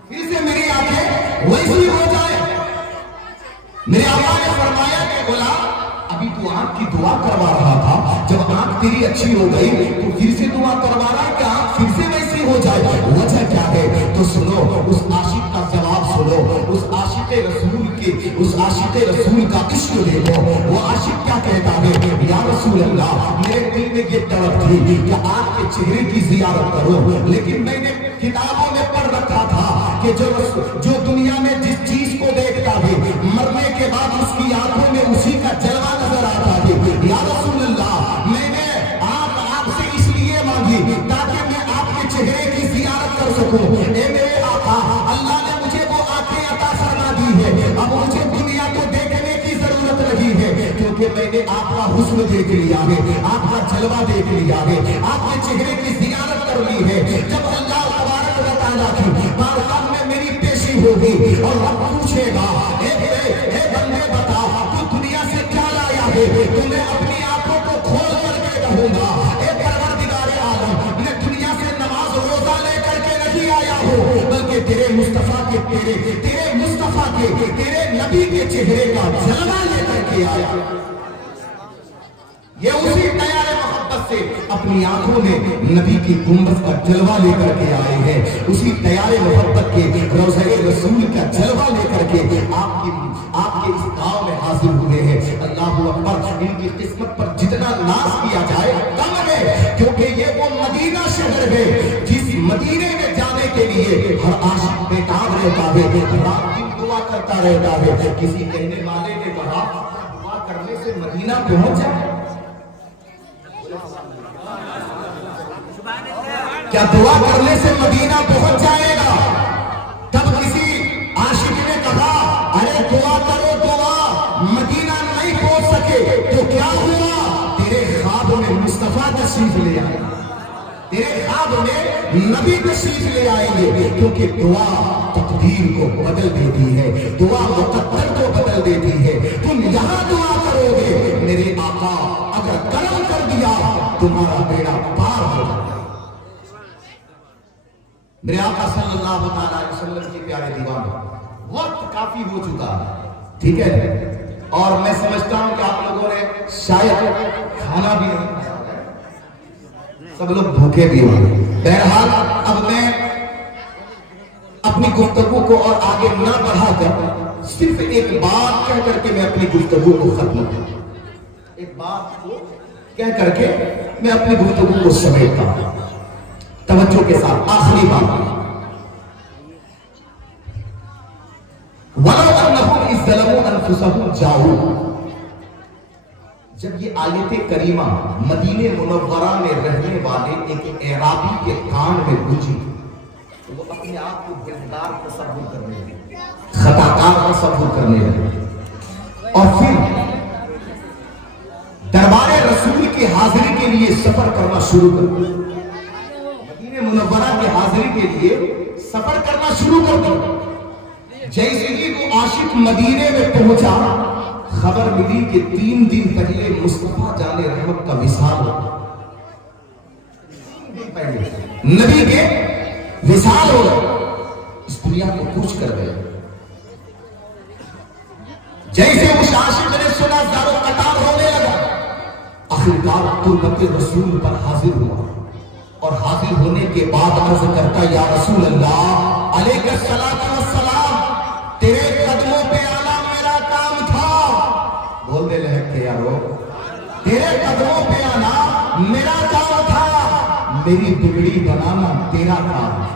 پھر سے میری آنکھیں ویسی ہو جائیں۔ میرے آقا نے فرمایا کہ غلام، ابھی تو آنکھ کی دعا کروا رہا تھا، جب آنکھ تیری اچھی ہو گئی تو پھر سے دعا کروا رہا ہے کہ آنکھ پھر سے ویسی ہو جائے، وجہ کیا ہے؟ تو سنو، اس عاشق کا جواب سنو، اس عاشق رسول کا عشق دیکھو۔ وہ عاشق کیا کہتا ہے؟ یا رسول اللہ، میرے دل میں یہ طلب تھی کہ آپ کے چہرے کی زیارت کرو، لیکن میں نے کتابوں میں پڑھ رکھا تھا کہ جو دنیا میں جس چیز کو دیکھتا ہے، مرنے کے بعد اس کی آنکھوں میں اسی کا جلوہ نظر آتا ہے۔ یا رسول اللہ، میں نے آپ سے اس لیے مانگی تاکہ میں آپ کے چہرے کی زیارت کر سکوں۔ اے میرے آقا، اللہ نے مجھے وہ آنکھیں عطا فرما دی ہے، اب مجھے دنیا کو دیکھنے کی ضرورت نہیں ہے، کیونکہ میں نے آپ کا حسن دیکھ لیا ہے، آپ کا جلوہ دیکھ لیا ہے، آپ کے چہرے کی زیارت کر لی ہے۔ جب اللہ تبارک و تعالیٰ کی بارگاہ میں میری پیشی ہوگی اور رب پوچھے گا، اے بندے بتا تو دنیا سے کیا لایا ہے، تو میں اپنی آنکھوں کو کھول کر کے کہوں گا، اے پروردگار عالم، میں دنیا سے نماز روزہ لے کر کے نہیں آیا ہوں، بلکہ تیرے مصطفیٰ کے تیرے نبی کے چہرے کا جلوہ لے کر کے آیا۔ یہ اسی تیار محبت سے اپنی آنکھوں میں نبی کی گنبد کا جلوہ لے کر کے آئے ہیں، اسی تیار محبت کے روضہ رسول کا جلوہ لے کر کے آپ کے اس گاؤں میں حاضر ہوئے ہیں۔ اللہ اکبر، ان کی قسمت پر جتنا ناز کیا جائے کم ہے، کیونکہ یہ وہ مدینہ شہر ہے جس مدینے میں جانے کے لیے ہر عاشق بیتاب رہتا ہے، رات دن دعا کرتا رہتا ہے۔ کسی کہنے والے نے کہا، دعا کرنے سے مدینہ پہنچ جائے، کیا دعا کرنے سے مدینہ پہنچ جائے گا؟ تب کسی عاشق نے کہا، ارے دعا کرو، دعا مدینہ نہیں پہنچ سکے تو کیا ہوا؟ تیرے خواب میں مصطفیٰ تشریف لے آئے، تیرے خواب میں نبی تشریف لے آئیں گے، کیونکہ دعا تقدیر کو بدل دیتی ہے، دعا مقدر کو بدل دیتی ہے۔ تم یہاں دعا کرو گے، میرے آقا اگر کرم کر دیا تمہارا بیڑا پار ہو جائے۔ میرے آقا صلی اللہ علیہ وسلم کے پیارے دیوانے، وقت کافی ہو چکا ہے، ٹھیک ہے، اور میں سمجھتا ہوں کہ آپ لوگوں نے شاید کھانا بھی نہیں کھایا، سب لوگ بھوکے بھی ہوئے۔ بہرحال اب میں اپنی گفتگو کو اور آگے نہ بڑھا کر صرف ایک بات کہہ کر کے میں اپنی گفتگو کو ختم کروں، ایک بات کو کہہ کر کے میں اپنی گفتگو کو سمیٹتا ہوں۔ توجہ کے ساتھ آخری بات، وَلَوْ أَنَّهُمْ إِذْ ظَلَمُوا أَنفُسَهُمْ جَاءُوا، جب یہ آیت کریمہ مدینہ منورہ میں رہنے والے ایک اعرابی کے کان میں گونجی تو وہ اپنے آپ کو گنہگار تصور کرنے لگے، خطاکار تصور کرنے لگے، اور پھر دربار رسول کے حاضر سفر کرنا شروع کر دو. مدینہ منورہ کی حاضری کے لیے سفر کرنا شروع کر دو. جیسے ہی وہ عاشق مدینے میں پہنچا خبر ملی کہ 3 دن پہلے مصطفیٰ جان رحمت کا وصال ہو. نبی کے وصال ہو گئے, اس دنیا کو کوچ کر گئے. جیسے اس عاشق نے سنا زارو قطار ہونے لگا, آخرکار تربت رسول پر حاضر ہوا اور حاضر ہونے کے بعد عرض کرتا یا رسول اللہ علیہ السلام, تیرے قدموں پہ آنا میرا کام تھا. بول دے لہک کے یارو, تیرے قدموں پہ آنا میرا کام تھا, میری بگڑی بنانا تیرا کام ہے.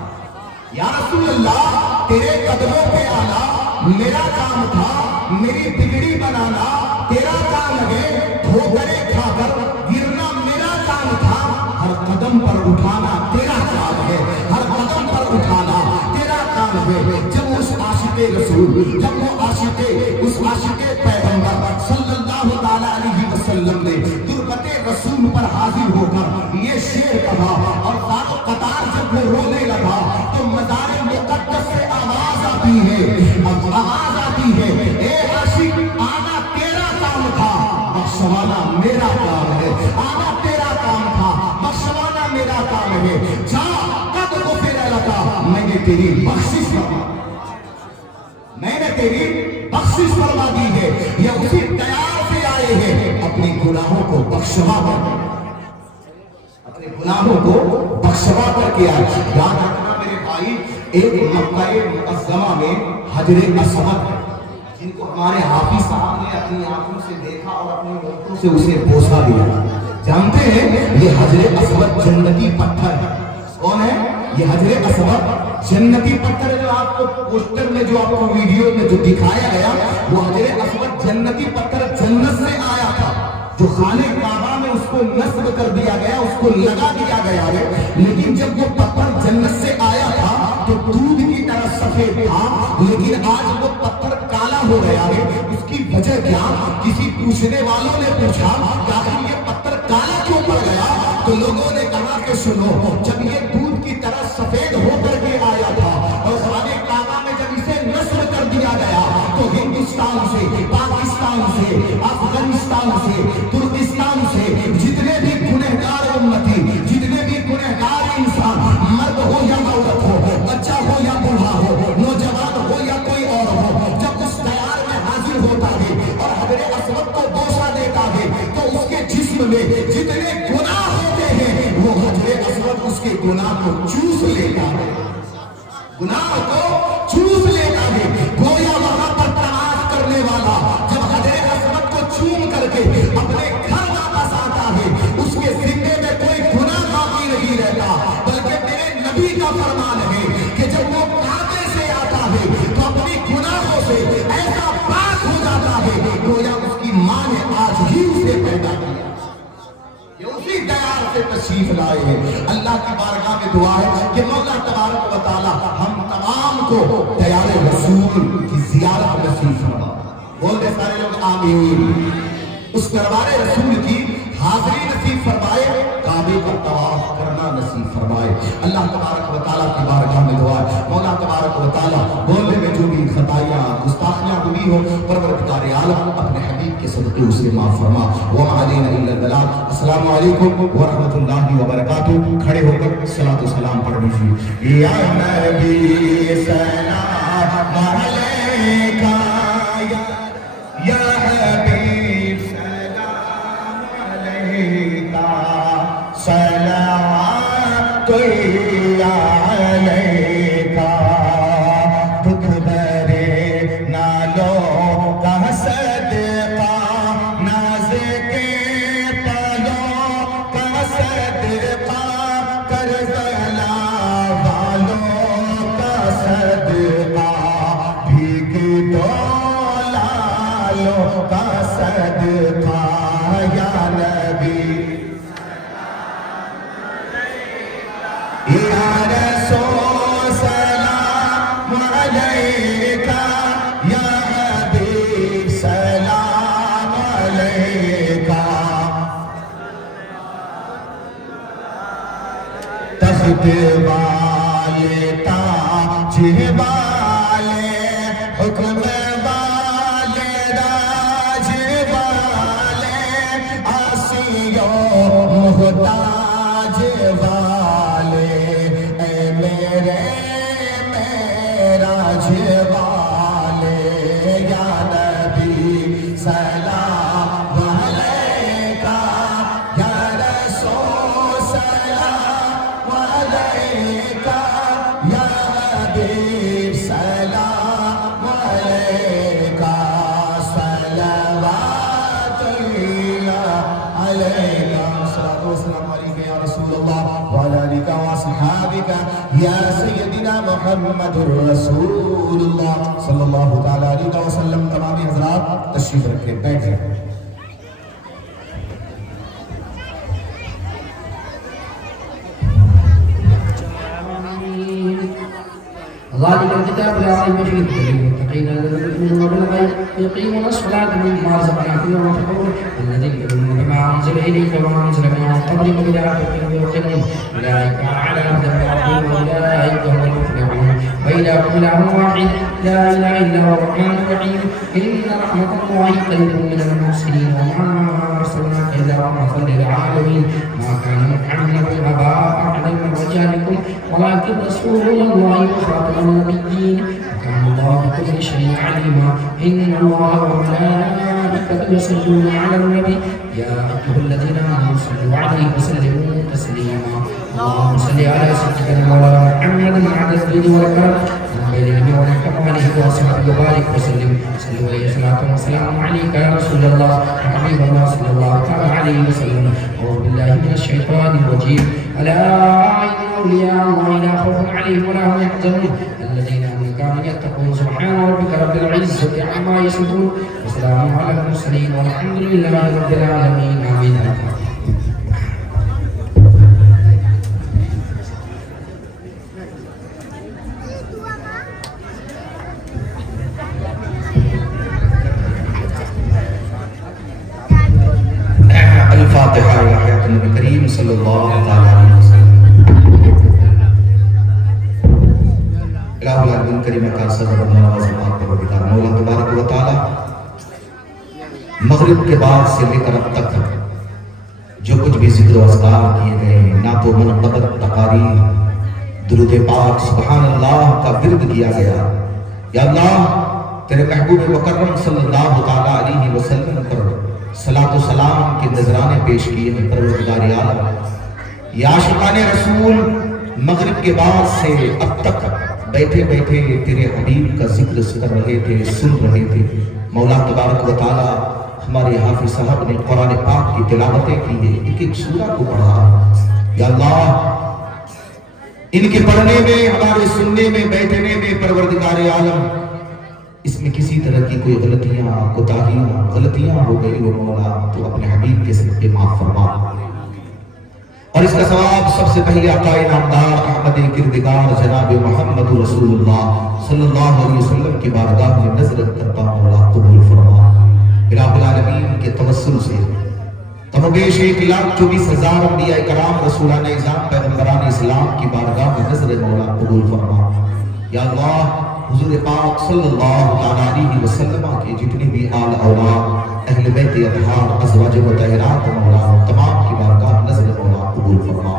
یا رسول اللہ تیرے قدموں پہ آنا میرا کام تھا, میری بگڑی بنانا تیرا کام ہے, ٹھوکرے کھا کر گرنا میرا کام تھا, ہر قدم پر اٹھانا تیرا کام ہے, ہر قدم پر اٹھانا تیرا کام ہے. جب اس عاشق رسول, جب وہ عاشق, اس عاشق پیغمبر صلی اللہ تعالی علیہ وسلم نے تربت رسول پر حاضر ہو کر یہ شعر کہا اور زارو قطار جب وہ رونے لگا تو مزار مقدس سے آواز آتی ہے, آواز آتی ہے, اے عاشق آنا تیرا کام تھا, بخشوانا میرا کام ہے. آنا تیرا کام تھا, بخشوانا میرا کام ہے. جا قد غفر لک, میں نے تیری بخشش فرما, میں نے تیری بخشش فرما دی ہے. یہ اسی تیار سے آئے ہیں اپنی گناہوں کو بخشوا کر, اپنے گناہوں کو بخشوا کر کے آئے. یاد رکھنا میرے بھائی, ایک مکہ معظمہ میں حجر اسود ہے جن کو ہمارے حافظ صاحب نے اپنی آنکھوں سے دیکھا اور اپنی ہونٹوں سے اسے بوسا دیا. جانتے ہیں یہ حجر اسود جنتی پتھر ہے. کون ہے یہ حجر اسود؟ جنتی پتھر. جو آپ کو پوسٹر میں, جو آپ کو ویڈیو میں جو دکھایا گیا وہ حجر اسود جنتی پتھر جنت سے آیا تھا, جو خانہ کعبہ میں اس کو نصب کر دیا گیا, اس کو لگا دیا گیا ہے. لیکن جب وہ پتھر جنت سے آیا تھا تو دودھ کی طرح سفید تھا, لیکن آج وہ پتھر کالا ہو گیا ہے. اس کی وجہ کیا؟ کسی پوچھنے والوں نے پوچھا کہ آخر یہ پتھر کالا کیوں پڑ گیا؟ تو لوگوں نے کہا کہ سنو, جب یہ دودھ کی طرح سفید ہو کر کے آیا تھا اور خانہ کعبہ میں جب اسے نصب کر دیا گیا تو ہندوستان سے, پاکستان سے, افغانستان سے, ترکستان سے جتنے بھی گنہگار امتی, جتنے بھی گنہگار انسان, مرد ہو یا عورت ہو, بچہ ہو یا بوڑھا ہو, نوجوان ہو یا کوئی اور ہو, جب اس تیار میں حاضر ہوتا ہے اور حجر اسود کو بوسا دیتا ہے تو اس کے جسم میں جتنے گناہ ہوتے ہیں وہ حجر اسود اس کے گناہ کو چوس لیتا ہے, گناہ کو چوس لیتا ہے. گویا وہاں پر تلاش کرنے والا جب حجر اسود کو چوم کر کے اپنے گھر واپس آتا ہے اس کے زندے میں کوئی گناہ باقی نہیں رہتا, بلکہ میرے نبی کا فرمان ہے کہ جب وہ کعبے سے آتا ہے تو اپنی گناہوں سے ایسا پاک ہو جاتا ہے گویا اس کی ماں نے آج ہی اسے پیدا کیا. یہ اسی تیار سے تشریف لائے ہیں. اللہ کی بارگاہ میں دعا ہے کہ مولا تبارک و تعالی ہم تمام کو تیار رسول کی زیارت نصیب فرما. بول دے سارے لوگ آمین. اس دربار رسول کی حاضری نصیب فرمائے, کعبے کا طواف کرنا نصیب فرمائے. اللہ تبارک و تعالیٰ کی بارگاہ میں دعا ہے مولا تبارک و تعالیٰ بولنے میں جو بھی خطائیاں گستاخیاں ہوئی ہو پروردگار عالم اپنے حبیب کے صدقے اسے معاف فرما. وما علینا الا البلاغ. السلام علیکم ورحمۃ اللہ وبرکاتہ. کھڑے ہو کر صلاۃ و سلام پڑھ لیجیے. یا نبی سلام علیکہ, یا حبیب سلام علیکہ, صلوات علیکہ. دکھ بھرے نالوں کا صدقہ, ناز کے پلوں کا صدقہ, کربلا والوں کا صدقہ, بھیگ دو لالوں کا صدقہ. یا نبی یا رسول تخت والے تاج والے حکم والے راج والے آسیوں محتاج والے اے میرے معراج والے یا نبی سلام علیکہ یا رسول سلام علیکہ یا حبیب سلام علیکہ صلوات اللہ علیکہ الصلاۃ والسلام علیکہ یا رسول اللہ وعلی آلکہ واصحابکہ یا سیدنا محمد رسول اللہ صلی اللہ تعالی علیہ وسلم. تمامی حضرات تشریف رکھیں، بیٹھیں. ذلك الكتاب لا ريب فيه هدى للمتقين الذين يؤمنون بالغيب ويقيمون الصلاة ومما رزقناهم ينفقون والذين يؤمنون بما أنزل إليك وما أنزل من قبلك وبالآخرة هم يوقنون أولئك على هدى من ربهم وأولئك هم المفلحون. وإلهكم إله واحد لا إله إلا هو الرحمن الرحيم. إن رحمة الله خير من المحسنين وما أرسلناك إلا رحمة للعالمين. ما كان محمد أبا أحد من رجالكم ولكن رسول الله وخاتم النبيين وكان الله بكل شيء عليما. إن الله وملائكته يصلون على النبي يا أيها الذين آمنوا صلوا عليه وسلموا تسليما. اللهم صل على سيدنا مولانا محمد عدد الدين والكرم بين النبي والكماله وصحبه وبارك وسلم. صلوا عليه الصلاة والسلام عليك يا رسول الله وحبيب الله صلى الله تعالى عليه وسلم. أعوذ بالله من الشيطان الرجيم. ألا إن أولياء الله لا خوف عليهم ولا هم يحزنون الذين آمنوا كانوا يتقون. سبحان ربك رب العزة عما يصفون وسلام على المرسلين والحمد لله رب العالمين. آمين. الفاتحہ علی حیات النبی کریم صلی اللہ علیہ وسلم. الہ العالمین کریم کا صدر اللہ وزمات پروردگار مولا تبارک و تعالی مغرب کے بعد سے لے کر اب تک جو کچھ بھی ذکر و اذکار کیے گئے نعت و منقبت تقاریر درود پاک سبحان اللہ کا ورد کیا گیا. یا اللہ تیرے محبوب مکرم صلی اللہ تعالی علیہ وسلم پر صلاۃ و سلام کے نذرانے پیش کیے ہیں پروردگار عالم. یا عاشقان رسول مغرب کے بعد سے اب تک بیٹھے بیٹھے تیرے حبیب کا ذکر کر رہے تھے، سن رہے تھے. مولا تبارک و تعالی ہمارے حافظ صاحب نے قرآن پاک کی تلاوتیں کی ہیں، ایک ایک سورہ کو پڑھا. یا اللہ ان کے پڑھنے میں، ہمارے سننے میں، بیٹھنے میں پروردگار عالم اس میں کسی طرح کی کوئی غلطیاں ہو گئی ہو مولا تو اپنے حبیب کے صدقے معاف فرما. اور اس کا ثواب سب سے پہلے آقا نامدار احمد کردگار جناب محمد رسول اللہ صلی اللہ علیہ وسلم کی بارگاہ میں نظرت کرتا مولا قبول فرما. الہ العالمین کے توسل سے کم و بیش 1,24,000 انبیاء کرام رسولان اعظام پیغمبران اسلام کی بارگاہ میں نظر مولا قبول فرما. یا اللہ حضور پاک صلی اللہ علیہ وسلم کے جتنے بھی آل اولاد اہل بیت اطہار ازواج مطہرات مولا تمام کی بارگاہ نظر مولا قبول فرما.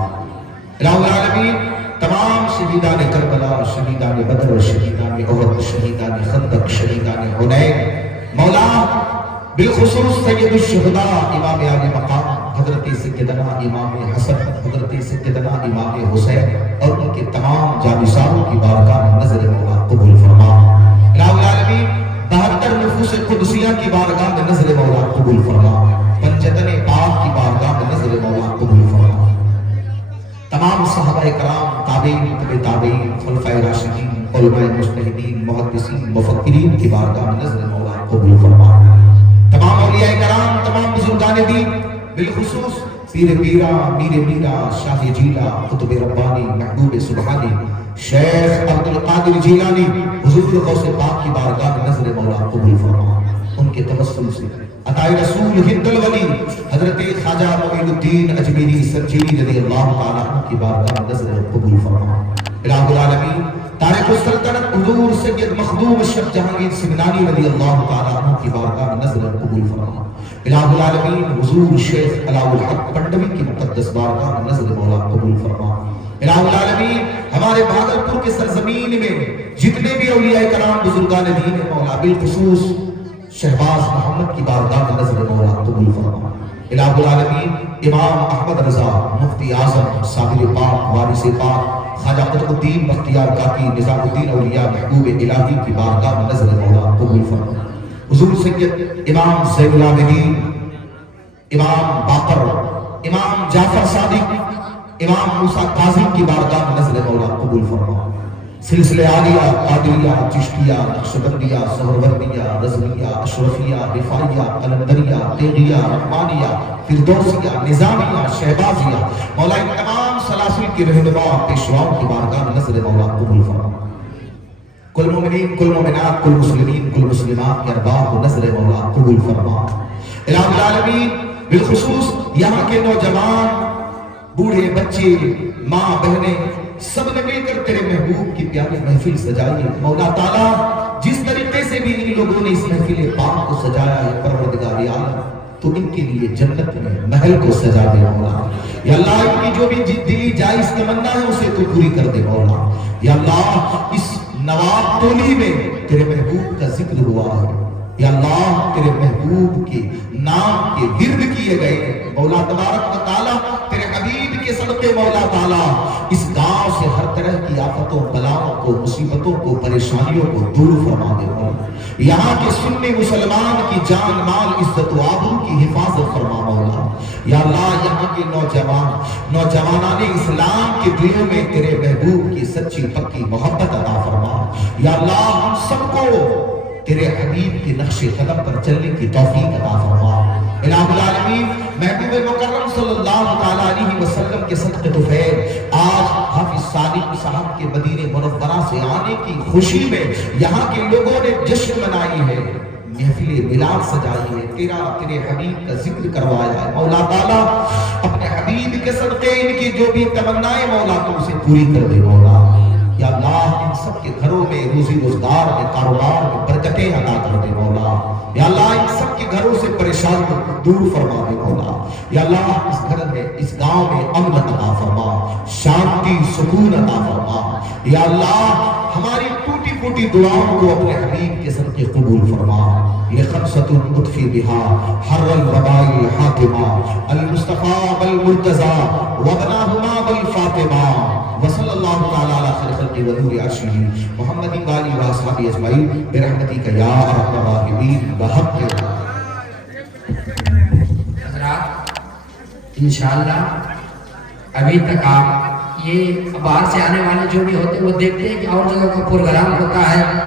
الہ العالمین تمام شہیدان کربلا، شہیدان بدر، شہیدان احد، شہیدان خندق، شہیدان حنین مولا بالخصوص سید الشہداء امام عالی مقام حضرت سیدنا امام حسن، حضرت سیدنا امام حسین اور ان کے تمام جانثاروں کی بارگاہ میں نظر مولا قبول فرما. الہ العالمین 72 نفوس قدسیہ کی بارگاہ میں نظر مولا قبول فرما. پنجتن پاک کی بارگاہ میں نظر مولا قبول فرما. تمام صحابہ کرام، تابعین، تبع تابعین، خلفائے راشدین، علماء مجتہدین، محدثین، مفکرین کی بارگاہ میں نظر مولا قبول فرما. تمام اولیاء کرام، تمام بزرگان دین، بالخصوص پیر پیرا، میر میرا، شاہ جیلا، قطب ربانی، محبوب سبحانی، شیخ عبدالقادر جیلانی، حضور غوث پاک کی بارگاہ میں نظر مولا قبول فرما. ان کے توسل سے عطائے رسول ہند الولی حضرت خواجہ معین الدین اجمیری سنچینی رضی اللہ تعالیٰ عنہ کی بارگاہ میں نظر قبول فرما۔ الہ العالمین تارک السلطنت حضور سید مخدوم الشیخ جہانگیر سمنانی رضی اللہ تعالیٰ عنہ کی بارگاہ میں نظر قبول فرما۔ الہ العالمین حضور شیخ علاء الحق پنڈوی کی مقدس بارگاہ میں نظر مولا قبول فرما۔ الہ العالمین ہمارے بھاگلپور کے سرزمین میں جتنے بھی اولیاء کرام بزرگان دین مولا بالخصوص شہباز محمد کی بارگاہ میں نظر مولا قبول فرما۔ الہ العالمین امام احمد رضا مفتی اعظم صابر پاک وارث پاک خواجہ قطب الدین بختیار کاکی نظام الدین اولیاء محبوب الہی کی بارگاہ میں نظر مولا قبول فرما۔ حضور سید امام زین العابدین، امام باقر، امام جعفر صادق، امام موسیٰ کاظم کی بارگاہ میں نظر مولا قبول فرما۔ سلسلہ عالیہ، قادریہ، چشتیہ، نقشبندیہ، سہروردیہ، رضویہ، اشرفیہ، رفاعیہ، قلندریہ، تیغیہ، رحمانیہ، فردوسیہ، نظامیہ، شہبازیہ، مولا ان تمام سلاسل کی رہنما پیشواؤں کی بارگاہ میں نظر مولا قبول فرما۔ کل مومنین، کل مومنات، کل مسلمین، کل مسلمات کے ارباب کو نظر مولا قبول فرما۔ الہ العالمین بالخصوص یہاں کے نوجوان، بوڑھے، بچے، ماں، بہنیں، سب نے مل کر تیرے محبوب کی پیاری محفل سجائی ہے۔ مولا تعالیٰ جس طریقے سے بھی ان لوگوں نے اس محفل پاک کو سجایا ہے پروردگار عالم تو ان کے لیے جنت میں محل کو سجا دے مولا۔ یا اللہ ان کی جو بھی دلی جائز تمنا ہے اسے تو پوری کر دے مولا۔ یا اللہ اس نواب تولی میں تیرے محبوب کا ذکر ہوا ہے، یا اللہ تیرے محبوب کے نام کے ورد کیے گئے مولا تبارک و تعالیٰ تیرے حبیب کے صدقے مولا تعالیٰ اس گاؤں سے ہر طرح کی آفتوں، بلاؤں کو، مصیبتوں کو، پریشانیوں کو دور فرما دے مولا۔ یہاں کے سنی مسلمان کی جان مال عزت و آبرو کی حفاظت فرما مولا۔ یا اللہ یہاں کے نوجوانان اسلام کے دلوں میں تیرے محبوب کی سچی پکی محبت عطا فرما۔ یا اللہ ہم سب کو تیرے حبیب کے نقش قدم پر چلنے کی توفیق عطا فرما۔ الہ العالمین محبوب مکرم صلی اللہ تعالیٰ علیہ وسلم کے صدقے طفیل آج حافظ صادق صاحب کے مدینہ منورہ سے آنے کی خوشی میں یہاں کے لوگوں نے جشن منائی ہے، محفل میلاد سجائی ہے، تیرے حبیب کا ذکر کروایا ہے۔ مولا تعالیٰ اپنے حبیب کے صدقے ان کی جو بھی تمنائیں مولا تو اسے پوری کر دے مولا۔ یا اللہ ان سب کے گھروں میں روزی روزگار میں کاروبار میں برکتیں عطا کر دے مولا۔ یا اللہ ان سب کے گھروں سے پریشانیوں کو دور فرما دے مولا۔ یا اللہ اس گھر میں اس گاؤں میں امن عطا فرما، شانتی سکون عطا فرما۔ یا اللہ ہماری ٹوٹی پھوٹی دعاؤں کو اپنے حبیب کے صدقے قبول فرما۔ لخمسۃ اطفی بہا حر الوباء الحاطمہ المصطفیٰ والمرتضیٰ وابناہما والفاطمہ وصلی اللہ تعالی علی خیر خلق ونور عرشہ محمد وآلہ وصحبہ اجمعین برحمتک یا ارحم الراحمین بحق۔ حضرات انشاءاللہ ابھی تک آپ یہ باہر سے آنے والے جو بھی ہوتے ہیں وہ دیکھتے ہیں کہ اور جگہ کا پروگرام ہوتا ہے